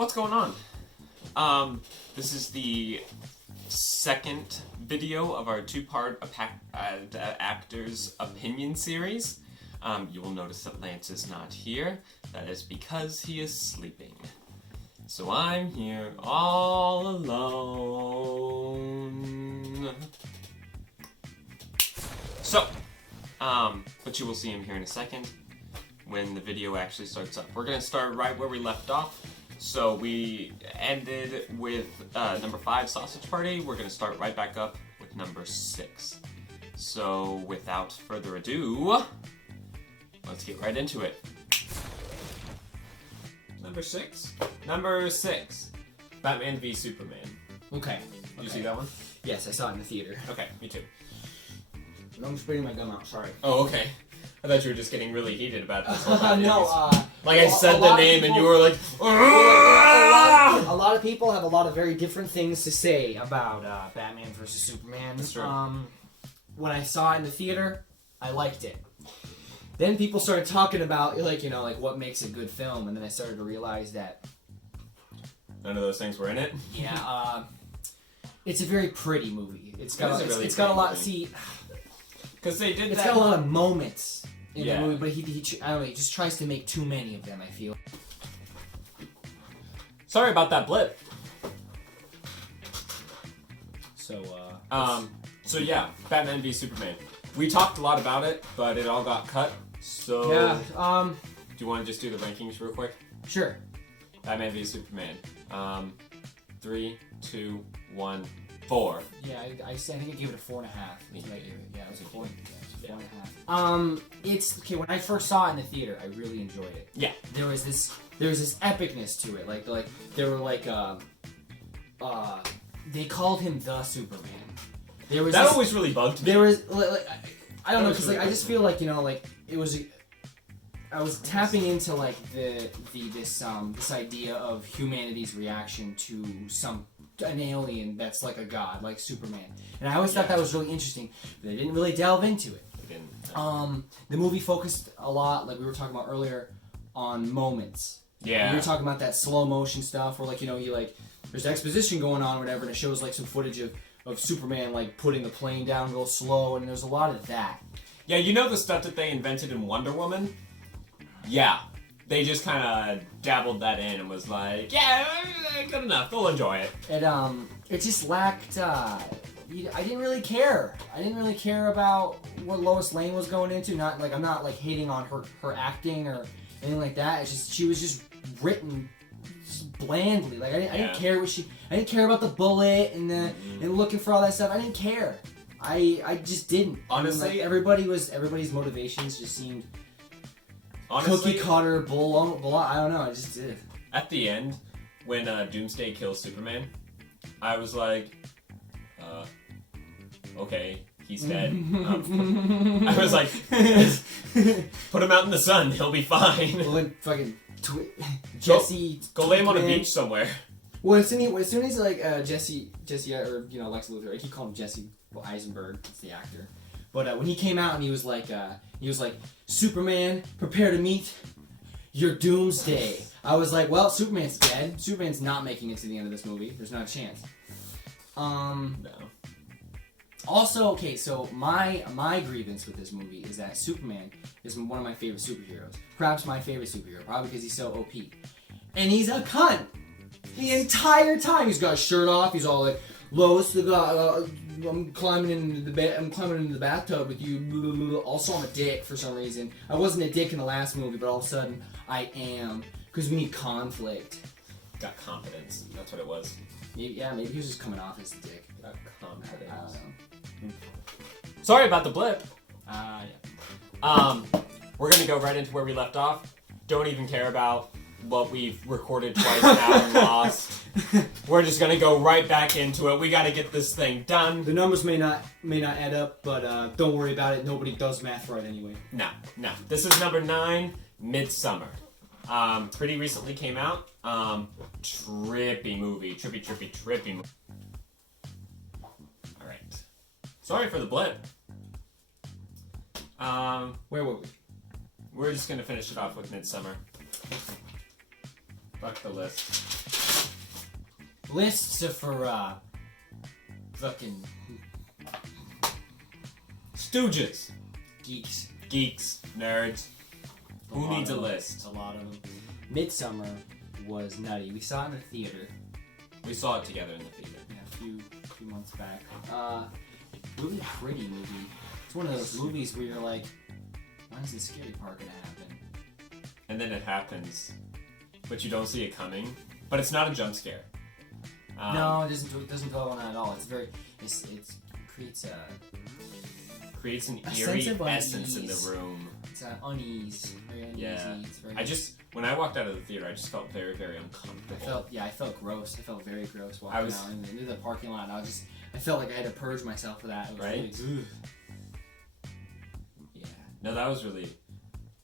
What's going on? This is the second video of our two-part actors' opinion series. You will notice that Lance is not here. That is because he is sleeping. So I'm here all alone. So, but you will see him here in a second when the video actually starts up. We're gonna start right where we left off. So we ended with number 5, Sausage Party. We're gonna start right back up with number 6. So without further ado, let's get right into it. Number 6? Number 6, Batman v Superman. Okay. Did you see that one? Yes, I saw it in the theater. Okay, me too. I'm spitting my gum out, sorry. Oh, okay. I thought you were just getting really heated about this whole Batman No, like I said the name and you were like, a lot of people have a lot of very different things to say about Batman vs. Superman. That's true. When I saw it in the theater, I liked it. Then people started talking about, like what makes a good film, and then I started to realize that none of those things were in it. Yeah, it's a very pretty movie. It's got It's got a lot. movie. See, because they did it's that. got a lot of moments in Yeah. the movie, but he I don't know. He just tries to make too many of them, I feel. Sorry about that blip. So So yeah, Batman v Superman. We talked a lot about it, but it all got cut. So yeah, do you want to just do the rankings real quick? sure. Batman v Superman. 3, 2, 1, 4. Yeah, I think I gave it a 4.5. Yeah, it was a 4. Yeah. 4.5. It's okay. When I first saw it in the theater, I really enjoyed it. Yeah. There was this epicness to it. Like they were like they called him the Superman. There was That this, always really bugged me. there was I don't know, was because really I just feel like it was. I was tapping into like this idea of humanity's reaction to an alien that's like a god, like Superman, and I always thought that was really interesting. But they didn't really delve into it. The movie focused a lot, like we were talking about earlier, on moments. Yeah. We were talking about that slow motion stuff, where there's exposition going on or whatever, and it shows like some footage of Superman like putting the plane down real slow, and there's a lot of that. Yeah, you know the stuff that they invented in Wonder Woman? Yeah. They just kind of dabbled that in and was like, yeah, good enough. They'll enjoy it. It just lacked. I didn't really care. I didn't really care about what Lois Lane was going into. I'm not like hating on her acting or anything like that. It's just she was just written just blandly. Like I didn't care I didn't care about the bullet and and looking for all that stuff. I didn't care. I just didn't. Honestly, everybody's motivations just seemed cookie cutter bull. I don't know. I just did. At the end, when Doomsday kills Superman, I was like, okay, he's dead. I was like, put him out in the sun, he'll be fine. Well, then fucking Jesse. Go lay him on a beach somewhere. Well, as soon as like Jesse, or Lex Luthor, I keep calling him Jesse Eisenberg. It's the actor. But when he came out and he was like, Superman, prepare to meet your doomsday. I was like, well, Superman's dead. Superman's not making it to the end of this movie. There's not a chance. No. Also, okay, so my grievance with this movie is that Superman is one of my favorite superheroes. Perhaps my favorite superhero, probably because he's so OP. And he's a cunt. The entire time he's got his shirt off. He's all like, Lois, I'm climbing into the bathtub with you. Also, I'm a dick for some reason. I wasn't a dick in the last movie, but all of a sudden I am, because we need conflict. Got confidence. That's what it was. Maybe he was just coming off as a dick. Got confidence. I don't know. Sorry about the blip. Yeah. We're gonna go right into where we left off. Don't even care about what we've recorded twice now and lost. We're just gonna go right back into it. We gotta get this thing done. The numbers may not add up, but don't worry about it. Nobody does math right anyway. No. This is number 9, Midsommar. Pretty recently came out. Trippy movie. Trippy movie. Alright. Sorry for the blip. Where were we? We're just gonna finish it off with Midsommar. Fuck the list. Lists are for, fucking Stooges. geeks. Geeks. Nerds. Who lot needs a of them. list? A lot of them. Midsommar was nutty. We saw it in the theater. We saw it together in the theater. Yeah, a few months back. Really pretty movie. It's one of those movies where you're like, when's the scary part gonna happen? And then it happens, but you don't see it coming. But it's not a jump scare. No, it doesn't dwell on that at all. It's very, it creates creates an a eerie sense of essence in unease. the room. It's unease, very uneasy. Yeah. It's very, When I walked out of the theater, I just felt very, very uncomfortable. I felt gross. I felt very gross walking I was- out into the parking lot. And I felt like I had to purge myself for that. It was Right? really, Yeah. No, that was really...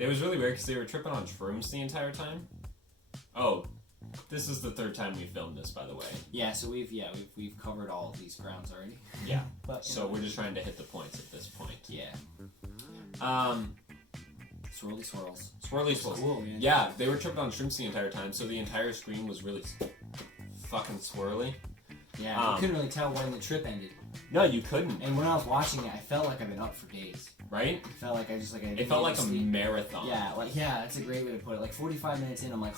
It was really weird because they were tripping on shrooms the entire time. Oh, this is the third time we filmed this, by the way. yeah. So we've covered all of these grounds already. Yeah. But So we're just trying to hit the points at this point. yeah. Swirly swirls. Swirly swirls. Cool, man. Yeah, they were tripping on shrooms the entire time, so the entire screen was really fucking swirly. Yeah, you couldn't really tell when the trip ended. No, you couldn't. And when I was watching it, I felt like I've been up for days. Right? It felt like I It felt like a marathon. Yeah, that's a great way to put it. Like 45 minutes in, I'm like,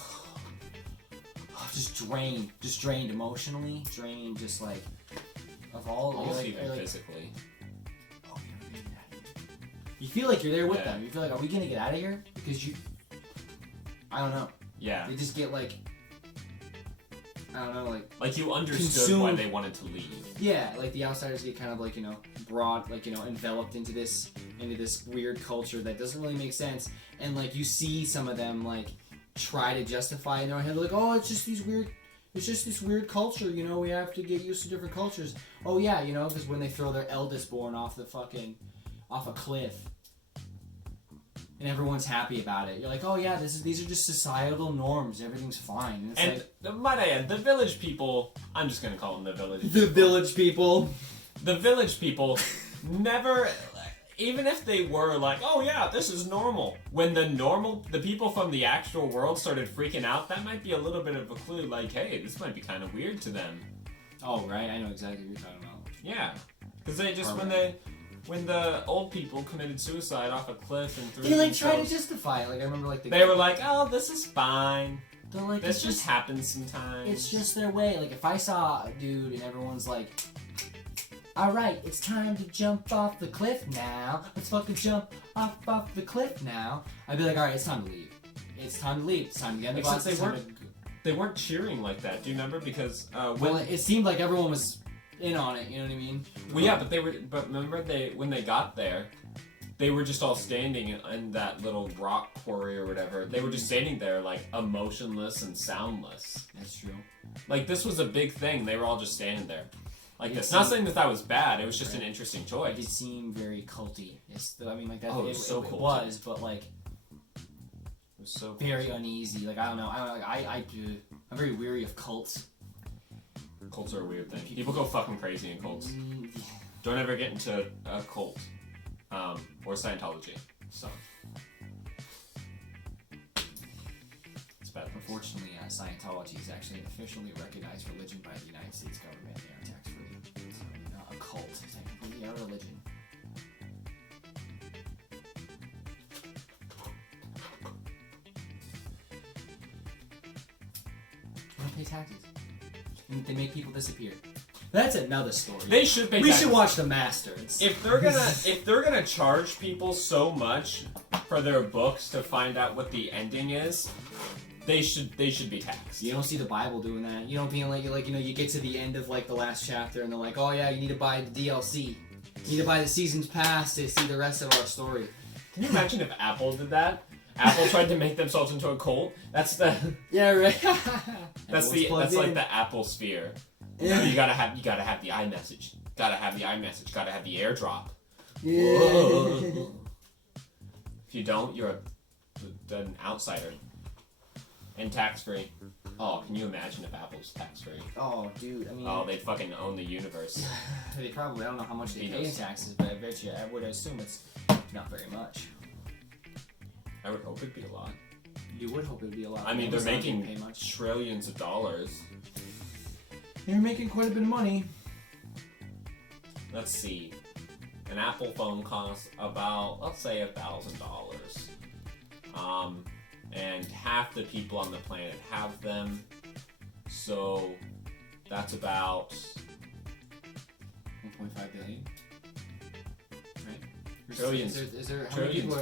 just drained emotionally, drained just like of all. Almost like, even like, physically. oh, you're really mad. You feel like you're there with Yeah. them. You feel like, are we gonna get out of here? Because I don't know. Yeah. They just get like, I don't know, Like you understood consumed. why they wanted to leave. yeah, like the outsiders get kind of like, brought, like, enveloped into this weird culture that doesn't really make sense. And like you see some of them like try to justify it in their head, like, oh, it's just this weird culture, we have to get used to different cultures. Oh yeah, because when they throw their eldest born off a cliff, and everyone's happy about it. You're like, oh yeah, these are just societal norms. Everything's fine. And it's Might I add, the village people, I'm just going to call them the village people. the village people. The village people never, even if they were like, oh yeah, this is normal. When the people from the actual world started freaking out, that might be a little bit of a clue, like, hey, this might be kind of weird to them. Oh, right, I know exactly what you're talking about. Yeah. Because they just, Permanent. when the old people committed suicide off a cliff and threw They like try to themselves- justify it. Like I remember, like they were like, oh, this is fine. they're like, This it's just happens sometimes. it's just their way. Like if I saw a dude and everyone's like, all right, it's time to jump off the cliff now. Let's fucking jump off the cliff now. I'd be like, all right, it's time to leave. It's time to leave. It's time to get in the Except bus. they It's time weren't- to... They weren't cheering like that. Do you remember? Because Well, it seemed like everyone was in on it. You know what I mean? well, yeah, but remember when they got there, they were just all standing in that little rock quarry or whatever. They were just standing there like emotionless and soundless. That's true. Like this was a big thing. They were all just standing there, like It this. Not seemed- saying that was bad. It was just Right. an interesting It choice. did seem very culty. I mean, like that. Oh, it it, was so it culty. was, but like. It was so Very uneasy. Like I don't know. I'm very weary of cults. Cults are a weird thing. People go fucking crazy in cults. Don't ever get into a cult, or Scientology. So it's bad. Unfortunately, Scientology is actually an officially recognized religion by the United States government. They are tax free. So they're not a cult. Technically, they are a religion. They don't pay taxes. And they make people disappear. That's another story. They should pay We taxes. should watch The Master. If they're gonna charge people so much for their books to find out what the ending is, they should be taxed. You don't see the Bible doing that. You don't feel like you get to the end of like the last chapter and they're like, oh yeah, you need to buy the DLC. You need to buy the season's pass to see the rest of our story. Can you imagine if Apple did that? Apple tried to make themselves into a cult. That's the Yeah, right. that's like the Apple sphere. Yeah. You gotta have the iMessage. Gotta have the iMessage. Gotta have the AirDrop. Yeah. Whoa. If you don't, you're an outsider. And tax-free. Oh, can you imagine if Apple's tax-free? Oh, dude. I mean, Oh, they'd fucking own the universe. they probably. I don't know how much they pay in Peanuts. taxes, but I bet you. I would assume it's not very much. I would hope it'd be a lot. You would hope it would be a lot. I mean, they're Amazon didn't making pay much. trillions of dollars. They're making quite a bit of money. Let's see. An Apple phone costs about, let's say, $1,000. And half the people on the planet have them. So that's about 1.5 billion. Right? Trillions. Is there how many people?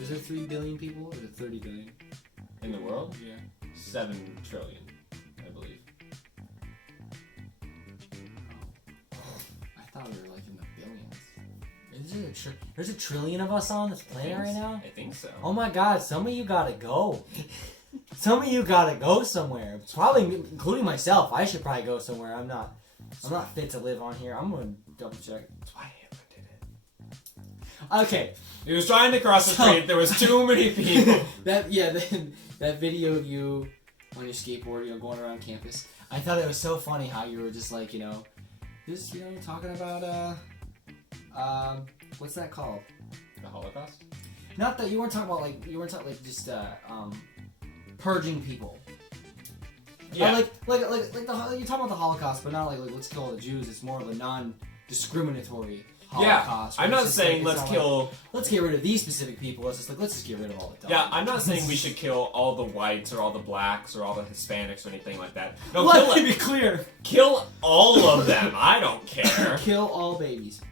Is there 3 billion people, or is it 30 billion in the world. Yeah. 7 trillion, I believe. I thought we were like in the billions. There's a trillion of us on this planet right now? I think so. Oh my god, some of you gotta go. Some of you gotta go somewhere. Probably including myself. I should probably go somewhere. I'm not fit to live on here. I'm gonna double check. That's why Hitler did it. Okay. He was trying to cross the street. There was too many people. that video of you on your skateboard, going around campus. I thought it was so funny how you were just like, just talking about what's that called? The Holocaust? Not that you weren't talking about just purging people. Yeah. Like you're talking about the Holocaust, but not like let's kill all the Jews. It's more of a non-discriminatory Holocaust. Yeah. I'm not saying let's kill. Let's get rid of these specific people. Let's just get rid of all the time. Yeah, I'm not saying we should kill all the whites or all the blacks or all the Hispanics or anything like that. No, let me be clear. Kill all of them. I don't care. Kill all babies.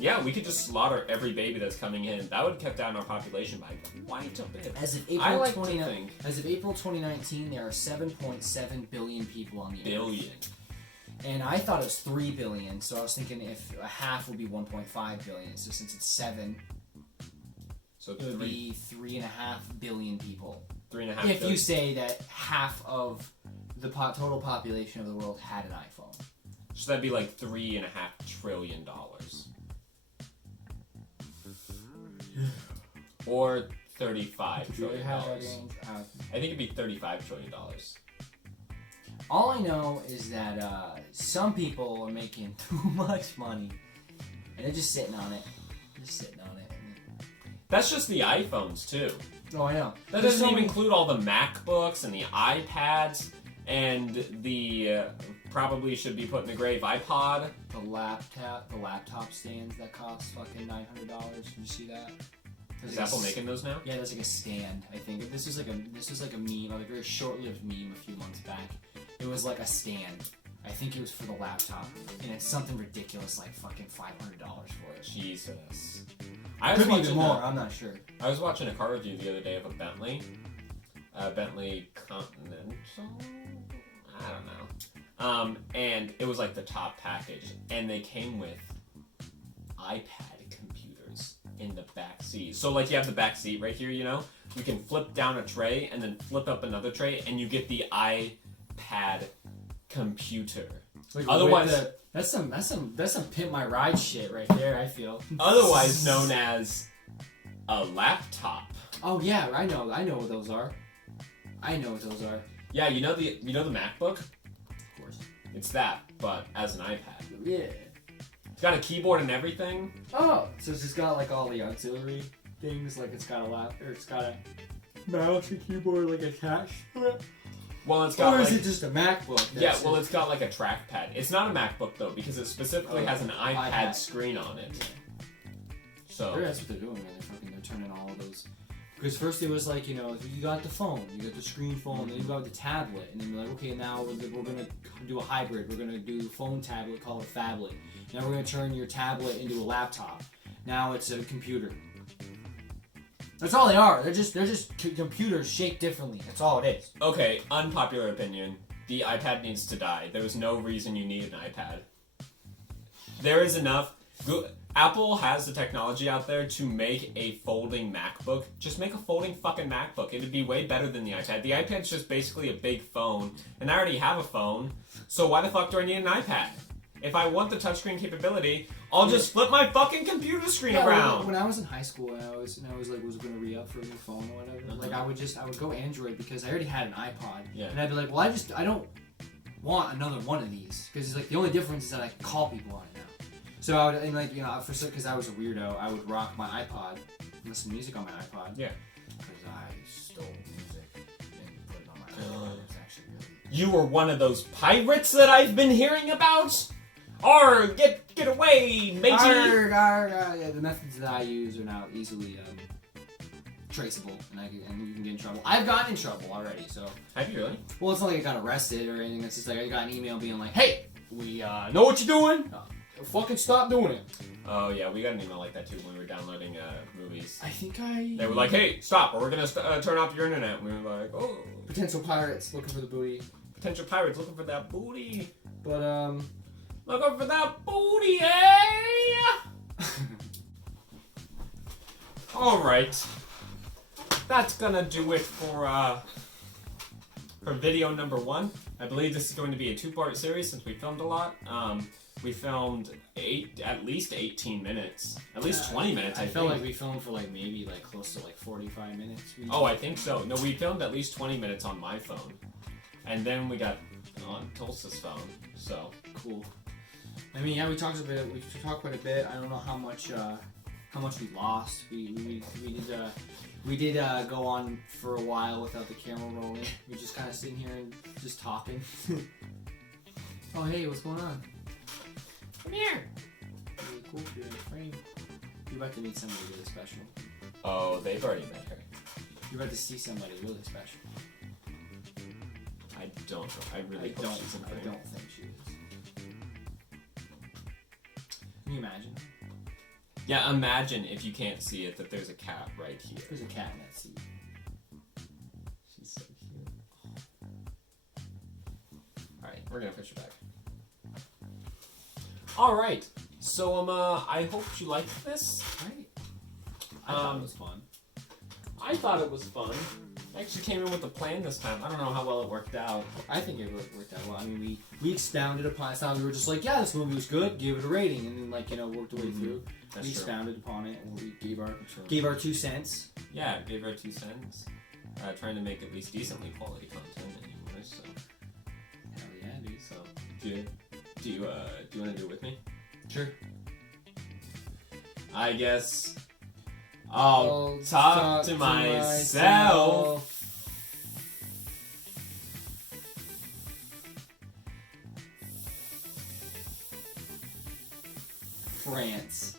Yeah, we could just slaughter every baby that's coming in. That would cut down our population by quite a bit. As of April 2019, there are 7.7 billion people on the Earth. And I thought it was 3 billion, so I was thinking if a half would be 1.5 billion. So since it's 7, so it would be 3.5 billion people. 3.5 if you say that half of the total population of the world had an iPhone. So that'd be like $3.5 trillion. Or $35 trillion. I think it'd be $35 trillion. All I know is that some people are making too much money, and they're just sitting on it. That's just the iPhones, too. Oh, I know. That doesn't even include all the MacBooks and the iPads and the probably should be put in the grave iPod. The laptop stands that cost fucking $900. Did you see that? Is Apple making those now? Yeah, there's like a stand. I think this was like a meme, like a very short-lived meme a few months back. It was like a stand. I think it was for the laptop, and it's something ridiculous like fucking $500 for it. Jesus. Could be even more. I'm not sure. I was watching a car review the other day of a Bentley Continental. I don't know. And it was like the top package, and they came with iPad computers in the back seat. So like you have the back seat right here, you can flip down a tray and then flip up another tray, and you get the iPad computer. Like, otherwise, that's some pimp my ride shit right there. I feel. Otherwise known as a laptop. Oh yeah, I know what those are. Yeah, you know the MacBook? Of course. It's that, but as an iPad. Yeah. It's got a keyboard and everything. Oh, so it's just got like all the auxiliary things, like it's got a mouse and keyboard like attached to it. Well, it's got. Or is it just a MacBook? It's got like a trackpad. It's not a MacBook though, because it specifically has an iPad screen on it. Yeah. So that's what they're doing. They're turning all of those. Because first it was like, you got the phone, you got the screen phone, then you got the tablet, and then you're like, okay, now we're gonna do a hybrid. We're gonna do phone tablet, call it a phablet. Now we're gonna turn your tablet into a laptop. Now it's a computer. That's all they are. They're just computers shaped differently. That's all it is. Okay, unpopular opinion. The iPad needs to die. There was no reason you need an iPad. There is enough. Apple has the technology out there to make a folding MacBook. Just make a folding fucking MacBook. It'd be way better than the iPad. The iPad's just basically a big phone, and I already have a phone, so why the fuck do I need an iPad? If I want the touchscreen capability, I'll just flip my fucking computer screen around. When I was in high school and I was gonna re-up for a new phone or whatever, like I would go Android because I already had an iPod. Yeah. And I'd be like, well, I don't want another one of these because it's like the only difference is that I can call people on it now. So I would, because I was a weirdo, I would rock my iPod, listen to music on my iPod. Yeah. Because I stole music and put it on my iPod. It's actually really. You were one of those pirates that I've been hearing about? Arr, get away, matey! Arr, arr, arr. Yeah, the methods that I use are now easily traceable, and you can get in trouble. I've gotten in trouble already, so. Have you really? Well, it's not like I got arrested or anything. It's just like I got an email being like, "Hey, we know what you're doing. Fucking stop doing it." Oh yeah, we got an email like that too when we were downloading movies. I think They were like, "Hey, stop, or we're gonna turn off your internet." And we were like, "Oh." Potential pirates looking for the booty. Potential pirates looking for that booty. But Looking for that booty, eh? All right. That's gonna do it for video number 1. I believe this is going to be a 2-part series since we filmed a lot. We filmed at least 18 minutes, at least 20 minutes. I felt think. like we filmed for like maybe like close to like 45 minutes. Oh, I think so. No, we filmed at least 20 minutes on my phone, and then we got on Tulsa's phone. So cool. I mean, yeah, we talked quite a bit. I don't know how much we lost. We did go on for a while without the camera rolling. We're just kind of sitting here and just talking. Oh, hey, what's going on? come here. Really cool. You're in the frame. You're about to meet somebody really special. Oh, they've already met her. You're about to see somebody really special. I don't know. I really hope she's in frame. I don't think she is. Can you imagine? Yeah, imagine if you can't see it that there's a cat right here. There's a cat in that seat. She's so cute. Alright, we're gonna push her back. Alright, so I hope you liked this. Right. I thought it was fun. I thought it was fun. I actually came in with a plan this time. I don't know how well it worked out. I think it worked out well. I mean, we expounded upon it. We were just like, yeah, this movie was good. Give it a rating, and then worked our way through. That's we true. expounded upon it, and we gave our 2 cents. Yeah, gave her 2 cents. Trying to make at least decently quality content anymore. So Hell yeah, dude. So do you want to do it with me? Sure. I guess I'll talk to myself. France.